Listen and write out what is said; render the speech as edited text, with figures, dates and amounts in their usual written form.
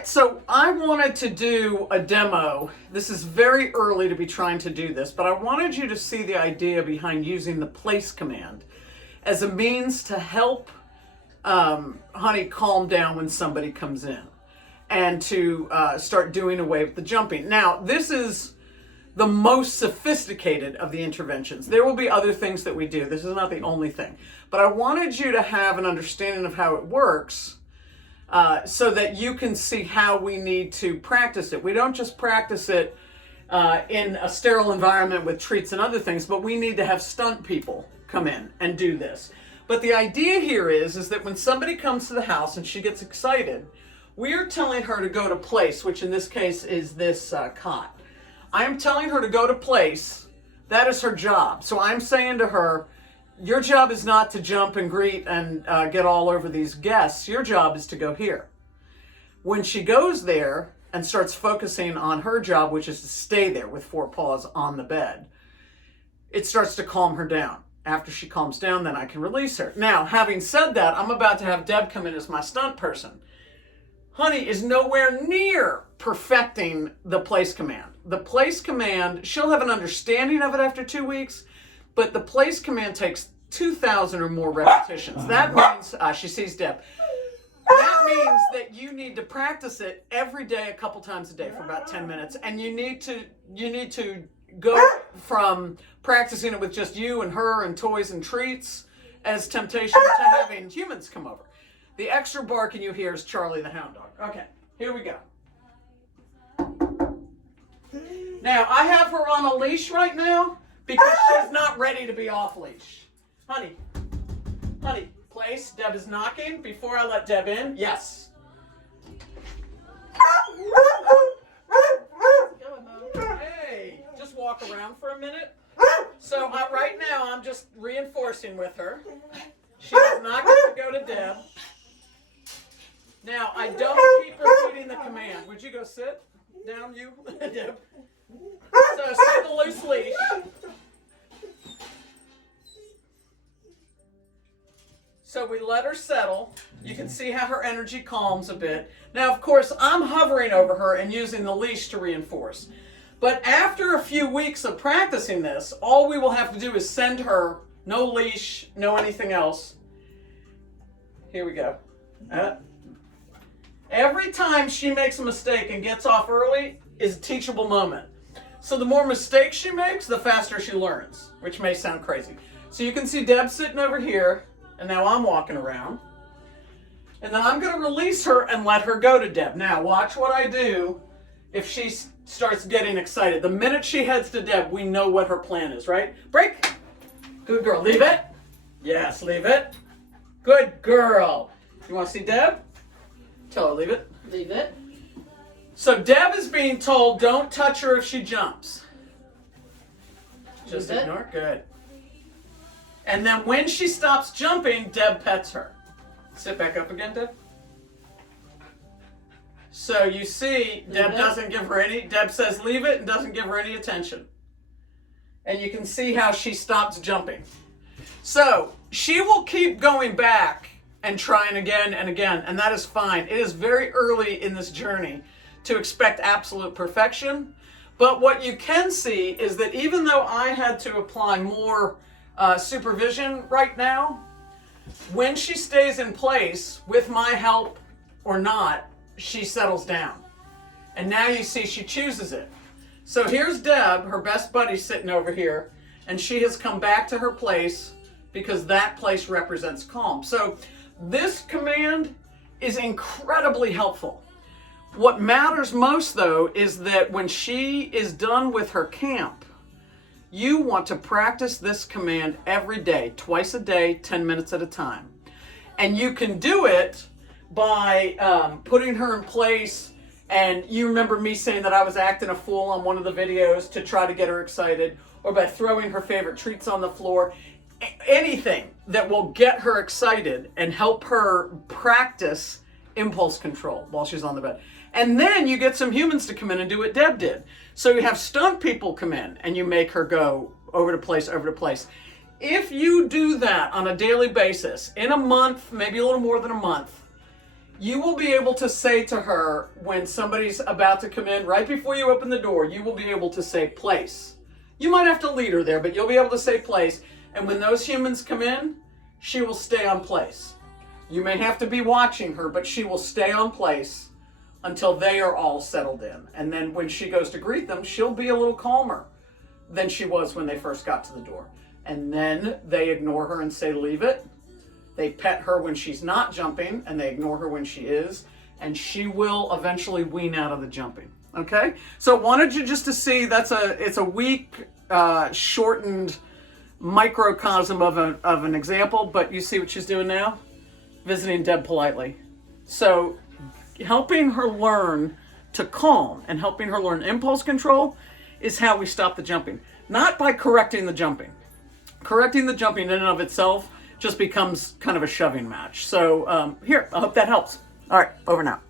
right, so I wanted to do a demo. This is very early to be trying to do this, but I wanted you to see the idea behind using the place command as a means to help Honey calm down when somebody comes in and to start doing away with the jumping. Now, this is the most sophisticated of the interventions. There will be other things that we do. This is not the only thing. But I wanted you to have an understanding of how it works so that you can see how we need to practice it. We don't just practice it in a sterile environment with treats and other things, but we need to have stunt people come in and do this. But the idea here is that when somebody comes to the house and she gets excited, we are telling her to go to place, which in this case is this cot. I am telling her to go to place. That is her job. So I'm saying to her, your job is not to jump and greet and get all over these guests. Your job is to go here. When she goes there and starts focusing on her job, which is to stay there with four paws on the bed, it starts to calm her down. After she calms down, then I can release her. Now, having said that, I'm about to have Deb come in as my stunt person. Honey is nowhere near perfecting the place command. The place command, she'll have an understanding of it after 2 weeks, but the place command takes 2,000 or more repetitions. That means, she sees Deb. That means that you need to practice it every day, a couple times a day for about 10 minutes. And you need to go from practicing it with just you and her and toys and treats as temptation to having humans come over. The extra barking you hear is Charlie the hound dog. Okay, here we go. Now, I have her on a leash right now because she's not ready to be off leash. Honey, place. Deb is knocking. Before I let Deb in, yes. Hey, just walk around for a minute. So right now, I'm just reinforcing with her. She does not get to go to Deb. Now, I don't keep repeating the command. Would you go sit down, you, Deb? So, see the loose leash. So we let her settle. You can see how her energy calms a bit. Now, of course, I'm hovering over her and using the leash to reinforce. But after a few weeks of practicing this, all we will have to do is send her, no leash, no anything else. Here we go. Every time she makes a mistake and gets off early is a teachable moment. So the more mistakes she makes, the faster she learns, which may sound crazy. So you can see Deb sitting over here, and now I'm walking around. And then I'm going to release her and let her go to Deb. Now, watch what I do if she starts getting excited. The minute she heads to Deb, we know what her plan is, right? Break. Good girl. Leave it. Yes, leave it. Good girl. You want to see Deb? Tell her, leave it. Leave it. So Deb is being told, don't touch her if she jumps. Just ignore. Good. And then when she stops jumping, Deb pets her. Sit back up again, Deb. So you see, Deb doesn't give her any, Deb says leave it and doesn't give her any attention. And you can see how she stops jumping. So she will keep going back and trying again and again, and that is fine. It is very early in this journey to expect absolute perfection. But what you can see is that even though I had to apply more supervision right now, when she stays in place with my help or not, she settles down. And now you see she chooses it. So here's Deb, her best buddy, sitting over here, and she has come back to her place because that place represents calm. So this command is incredibly helpful. What matters most, though, is that when she is done with her camp, you want to practice this command every day, twice a day, 10 minutes at a time. And you can do it by putting her in place. And you remember me saying that I was acting a fool on one of the videos to try to get her excited, or by throwing her favorite treats on the floor. Anything that will get her excited and help her practice impulse control while she's on the bed. And then you get some humans to come in and do what Deb did. So you have stunt people come in and you make her go over to place, over to place. If you do that on a daily basis, in a month, maybe a little more than a month, You will be able to say to her when somebody's about to come in, right before you open the door, you will be able to say place. You might have to lead her there, but you'll be able to say place. And when those humans come in, she will stay on place. You may have to be watching her, but she will stay on place until they are all settled in. And then when she goes to greet them, she'll be a little calmer than she was when they first got to the door. And then they ignore her and say, leave it. They pet her when she's not jumping, and they ignore her when she is, and she will eventually wean out of the jumping. Okay? So wanted you just to see it's a weak, shortened microcosm of an example, but you see what she's doing now? Visiting Deb politely. So helping her learn to calm and helping her learn impulse control is how we stop the jumping. Not by correcting the jumping. Correcting the jumping in and of itself just becomes kind of a shoving match. So here, I hope that helps. All right, over now.